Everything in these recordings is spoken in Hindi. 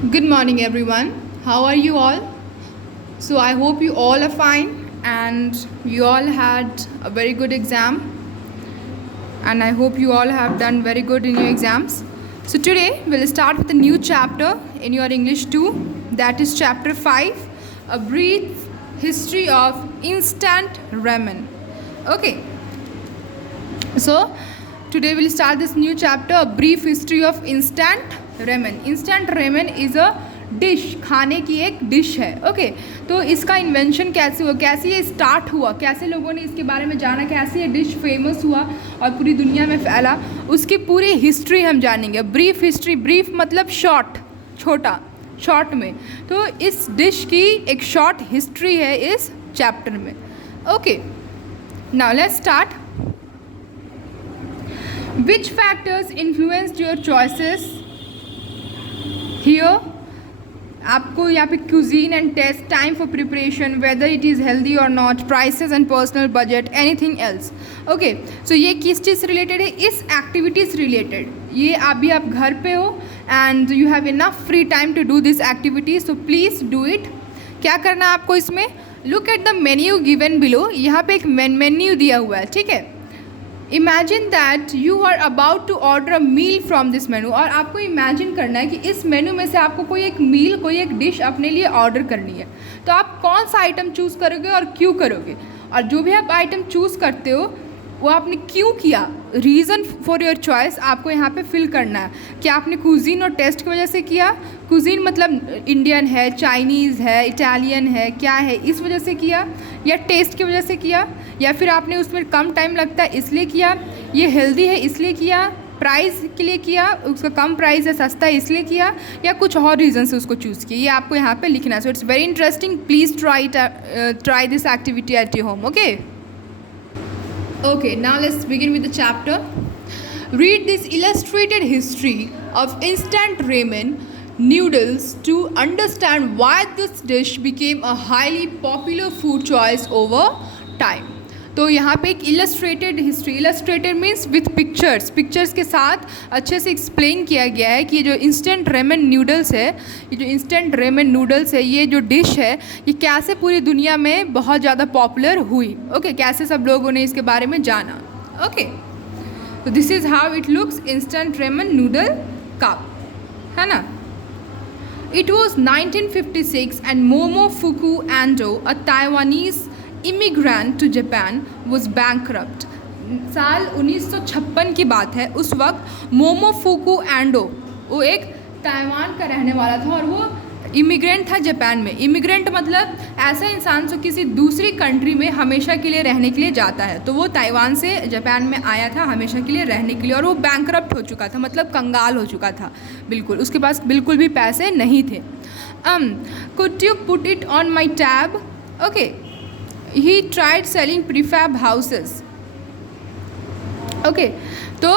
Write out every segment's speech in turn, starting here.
Good morning, everyone. How are you all? So, I hope you all are fine and you all had a very good exam. And I hope you all have done very good in your exams. So, today we'll start with a new chapter in your English 2, that is chapter 5, a brief history of instant ramen. Okay. So, today we'll start this new chapter, a brief history of instant ramen. Instant ramen is a dish, खाने की एक डिश है. ओके तो इसका इन्वेंशन कैसे हुआ, कैसे ये स्टार्ट हुआ, कैसे लोगों ने इसके बारे में जाना, कैसे ये डिश फेमस हुआ और पूरी दुनिया में फैला, उसकी पूरी हिस्ट्री हम जानेंगे. ब्रीफ हिस्ट्री, ब्रीफ मतलब शॉर्ट, छोटा, शॉर्ट में. तो इस डिश की एक शॉर्ट हिस्ट्री है इस चैप्टर में. Okay now let's start. Which factors influenced your choices? Here, आपको यहाँ पे cuisine and taste, time for preparation, whether it is healthy or not, prices and personal budget, anything else. Okay, so ये किस चीज़ से रिलेटेड है? इस एक्टिविटी से रिलेटेड. ये अभी आप घर पे हो and you have enough free time to do this activity, so please do it. क्या करना है आपको इसमें? Look at the menu given below. यहाँ पे एक मेन्यू दिया हुआ है, ठीक है. Imagine that you are about to order a meal from this menu. और आपको इमेजिन करना है कि इस मेनू में से आपको कोई एक मील, कोई एक डिश अपने लिए ऑर्डर करनी है. तो आप कौन सा आइटम चूज़ करोगे और क्यों करोगे, और जो भी आप आइटम चूज़ करते हो वो आपने क्यों किया, रीज़न फॉर योर चॉइस आपको यहाँ पे फिल करना है. क्या आपने कुजीन और टेस्ट की वजह से किया, कुजीन मतलब इंडियन है, चाइनीज़ है, इटालियन है, क्या है, इस वजह से किया, या टेस्ट की वजह से किया, या फिर आपने उसमें कम टाइम लगता है इसलिए किया, ये हेल्दी है इसलिए किया, प्राइस के लिए किया, उसका कम प्राइस है, सस्ता है इसलिए किया, या कुछ और रीज़न से उसको चूज़ किया. ये आपको यहाँ पे लिखना है. So it's very interesting. Please try this activity at your home. Okay, now let's begin with the chapter. Read this illustrated history of instant ramen noodles to understand why this dish became a highly popular food choice over time. तो यहाँ पे एक illustrated history, illustrated means with pictures, pictures के साथ अच्छे से एक्सप्लेन किया गया है कि ये जो इंस्टेंट रेमन नूडल्स है, ये जो इंस्टेंट रेमन नूडल्स है, ये जो डिश है, ये कैसे पूरी दुनिया में बहुत ज़्यादा पॉपुलर हुई. ओके कैसे सब लोगों ने इसके बारे में जाना. ओके तो this is how it looks, instant ramen noodle cup, है ना. It was 1956 and Momofuku Ando, a Taiwanese immigrant to Japan, was bankrupt. साल 1956 की बात है. उस वक्त मोमोफुकू एंडो वो एक ताइवान का रहने वाला था और वो इमिग्रेंट था जापान में. इमिग्रेंट मतलब ऐसा इंसान जो किसी दूसरी कंट्री में हमेशा के लिए रहने के लिए जाता है. तो वो ताइवान से जापान में आया था हमेशा के लिए रहने के लिए, और वो बैंकरप्ट हो चुका था, मतलब कंगाल हो चुका था बिल्कुल. उसके पास बिल्कुल भी पैसे नहीं थे. Could you put it on my tab. Okay he tried selling prefab houses. Okay तो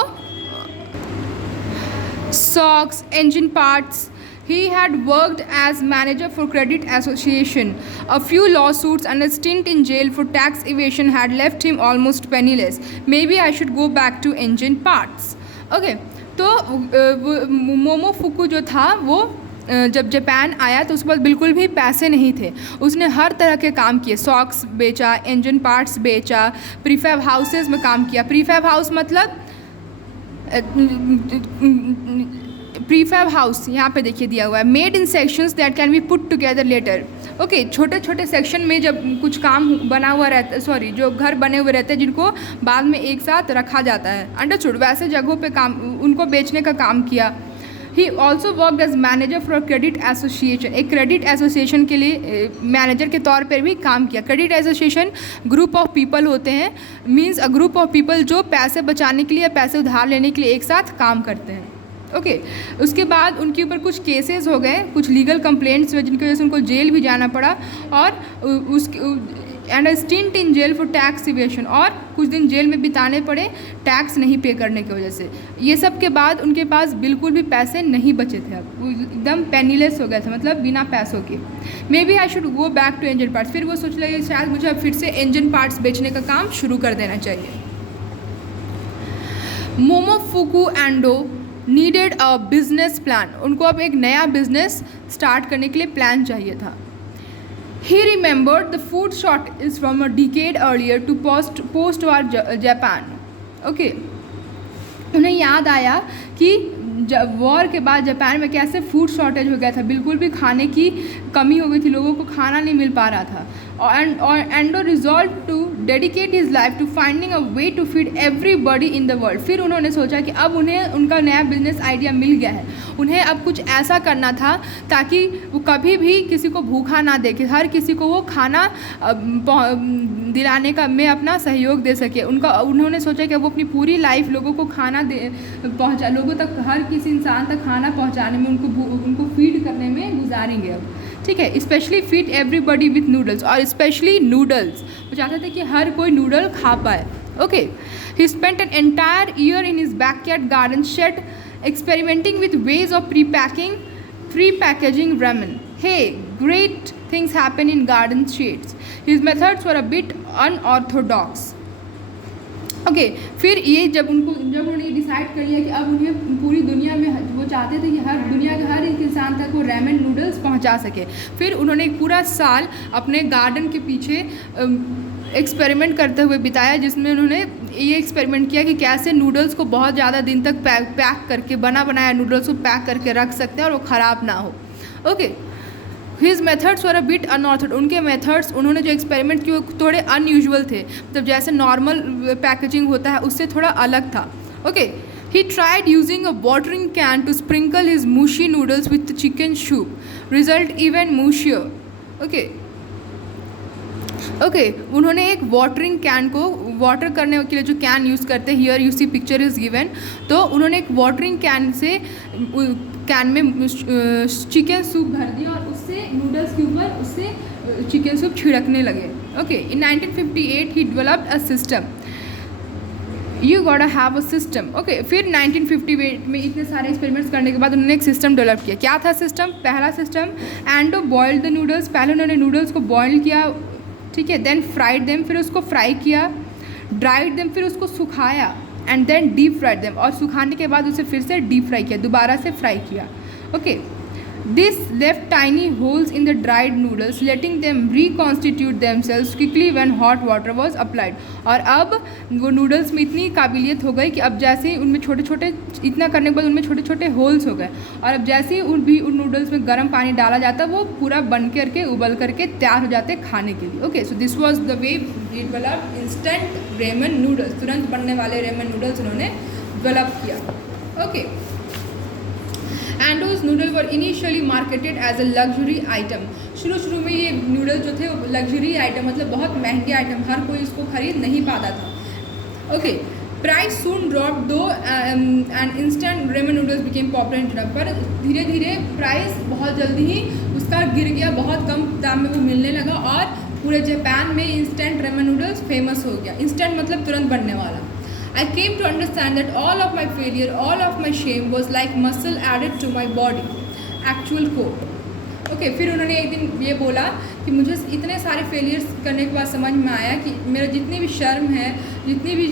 socks, engine parts. He had worked as manager for credit association. A few lawsuits and a stint in jail for tax evasion had left him almost penniless. Maybe I should go back to engine parts. Okay तो मोमोफुकू जो था वो जब जापान आया तो उसके पास बिल्कुल भी पैसे नहीं थे. उसने हर तरह के काम किए, सॉक्स बेचा, इंजन पार्ट्स बेचा, प्रीफैब हाउसेस में काम किया. प्रीफैब हाउस मतलब प्रीफैब हाउस यहाँ पे देखिए दिया हुआ है, made in sections that can be put together later. Okay छोटे छोटे सेक्शन में जब कुछ काम बना हुआ रहता है, सॉरी जो घर बने हुए रहते हैं जिनको बाद में एक साथ रखा जाता है, अंडरस्टूड, वैसे जगहों पे काम, उनको बेचने का काम किया. He also worked as manager for credit association. एक क्रेडिट एसोसिएशन के लिए मैनेजर के तौर पर भी काम किया. Credit association group of people होते हैं, means a group of people जो पैसे बचाने के लिए, पैसे उधार लेने के लिए एक साथ काम करते हैं. ओके उसके बाद उनके ऊपर कुछ केसेस हो गए, कुछ लीगल कंप्लेंट्स हुए जिनकी वजह से उनको जेल भी जाना पड़ा, और उसके and a stint in jail for tax evasion, और कुछ दिन जेल में बिताने पड़े टैक्स नहीं पे करने की वजह से. ये सब के बाद उनके पास बिल्कुल भी पैसे नहीं बचे थे, अब वो एकदम पेनीलेस हो गया था, मतलब बिना पैसों के. Maybe I should go back to engine parts. फिर वो सोच लगे शायद मुझे अब फिर से इंजन पार्ट्स बेचने का काम शुरू कर देना चाहिए. Momofuku Ando needed a business plan, उनको अब एक नया बिजनेस स्टार्ट करने के लिए प्लान चाहिए था. He remembered the food shortage from a decade earlier to post-war Japan. Okay. उन्हें याद आया कि वॉर के बाद जापान में कैसे फूड शॉर्टेज हो गया था, बिल्कुल भी खाने की कमी हो गई थी, लोगों को खाना नहीं मिल पा रहा था. And resolve to dedicate his life to finding a way to feed everybody in the world. फिर उन्होंने सोचा कि अब उन्हें उनका नया बिजनेस आइडिया मिल गया है, उन्हें अब कुछ ऐसा करना था ताकि वो कभी भी किसी को भूखा ना देखे, हर किसी को वो खाना दिलाने का में अपना सहयोग दे सके. उन्होंने सोचा कि वो अपनी पूरी लाइफ लोगों को खाना पहुँचा, लोगों तक, हर किसी इंसान तक खाना पहुँचाने में, उनको फीड करने में गुजारेंगे अब. ठीक है, specially feed everybody with noodles, और स्पेशली नूडल्स, वो चाहते थे कि हर कोई नूडल खा पाए. Okay. He spent an entire year in his backyard garden shed experimenting with ways of pre-packaging ramen. Hey, great things happen in garden shades. His methods were a bit unorthodox. Okay. फिर ये जब उन्होंने डिसाइड कर लिया कि अब उन्हें पूरी दुनिया में, वो चाहते थे कि दुनिया के हर एक इंसान तक वो रेमन नूडल्स पहुंचा सके. फिर उन्होंने एक पूरा साल अपने गार्डन के पीछे एक्सपेरिमेंट करते हुए बिताया, जिसमें उन्होंने ये एक्सपेरिमेंट किया कि कैसे नूडल्स को बहुत ज़्यादा दिन तक पैक करके, बनाया नूडल्स को पैक करके रख सकते हैं और वो ख़राब ना हो. Okay. His methods were a bit unorthodox. उनके मेथड्स, उन्होंने जो एक्सपेरिमेंट किए वो थोड़े अनयूजुअल थे, मतलब जैसे नॉर्मल पैकेजिंग होता है उससे थोड़ा अलग था. Okay. He tried using a watering can to sprinkle his mushy noodles with chicken soup, result even mushier. Okay. Okay. उन्होंने एक वाटरिंग कैन को, वाटर करने के लिए जो कैन यूज़ करते हैं, here you see picture is given, तो उन्होंने एक वाटरिंग कैन से कैन में चिकन सूप भर दिया और उससे नूडल्स के ऊपर उससे चिकन सूप छिड़कने लगे. Okay. In 1958 he developed a system, you got have a system. Okay. फिर 1958 में इतने सारे एक्सपेरिमेंट्स करने के बाद उन्होंने एक सिस्टम डेवलप किया. क्या था सिस्टम? पहला system, endo boiled the noodles. पहले उन्होंने नूडल्स को बॉयल किया, ठीक है, देन फ्राइड देम, फिर उसको फ्राई किया, ड्राइड देम, फिर उसको सुखाया, and then deep fried them, और सुखाने के बाद उसे फिर से डीप फ्राई किया, दोबारा से फ्राई किया. Okay. This left tiny holes in the dried noodles, letting them reconstitute themselves quickly when hot water was applied. और अब वो नूडल्स में इतनी काबिलियत हो गई कि अब जैसे ही उनमें छोटे छोटे, इतना करने के बाद उनमें छोटे छोटे होल्स हो गए, और अब जैसे ही उन नूडल्स में गर्म पानी डाला जाता वो पूरा बन करके, उबल करके तैयार हो जाते खाने के लिए. Okay. So this was the way he developed instant ramen noodles. तुरंत बनने वाले रेमन नूडल्स उन्होंने डेवलप किया. Okay. And those noodle were initially marketed as a luxury item. शुरू में ये नूडल जो थे वो लग्जरी आइटम, मतलब बहुत महंगे आइटम, हर कोई इसको खरीद नहीं पाता था. Okay. Price soon drop do and instant ramen noodles became popular in China. पर धीरे धीरे प्राइस बहुत जल्दी ही उसका गिर गया, बहुत कम दाम में वो मिलने लगा, और पूरे जापान में इंस्टेंट रेमन नूडल्स फेमस हो गया. इंस्टेंट मतलब तुरंत बनने वाला. I came to understand that all of my failure, all of my shame was like muscle added to my body. Actual quote. Okay. फिर उन्होंने एक दिन ये बोला कि मुझे इतने सारे फेलियर्स करने के बाद समझ में आया कि मेरा जितनी भी शर्म है, जितनी भी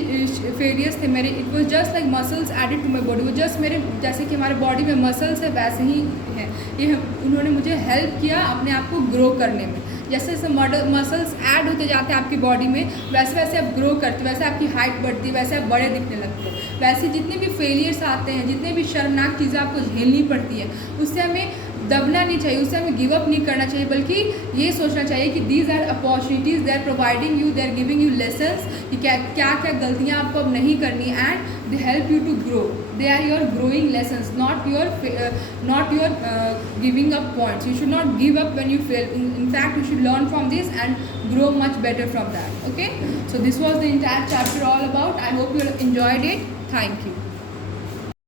फेलियर्स थे मेरे, it was just like muscles added to my body. वो जस्ट मेरे, जैसे कि हमारे बॉडी में मसल्स है वैसे ही है. ये उन्होंने मुझे हेल्प किया अपने आप को ग्रो करने में. जैसे जैसे मसल्स ऐड होते जाते हैं आपकी बॉडी में, वैसे वैसे आप ग्रो करते, वैसे आपकी हाइट बढ़ती है, वैसे आप बड़े दिखने लगते हो. वैसे जितने भी फेलियर्स आते हैं, जितने भी शर्मनाक चीज़ें आपको झेलनी पड़ती है, उससे हमें दबना नहीं चाहिए, उससे हमें गिव अप नहीं करना चाहिए, बल्कि ये सोचना चाहिए कि these are opportunities, they are providing you, they are giving you lessons कि क्या क्या गलतियाँ आपको अब नहीं करनी, and they help you to grow. They are your growing lessons, not your giving up points. You should not give up when you fail. In fact you should learn from this and grow much better from that. Okay, so this was the entire chapter all about. I hope you enjoyed it. Thank you.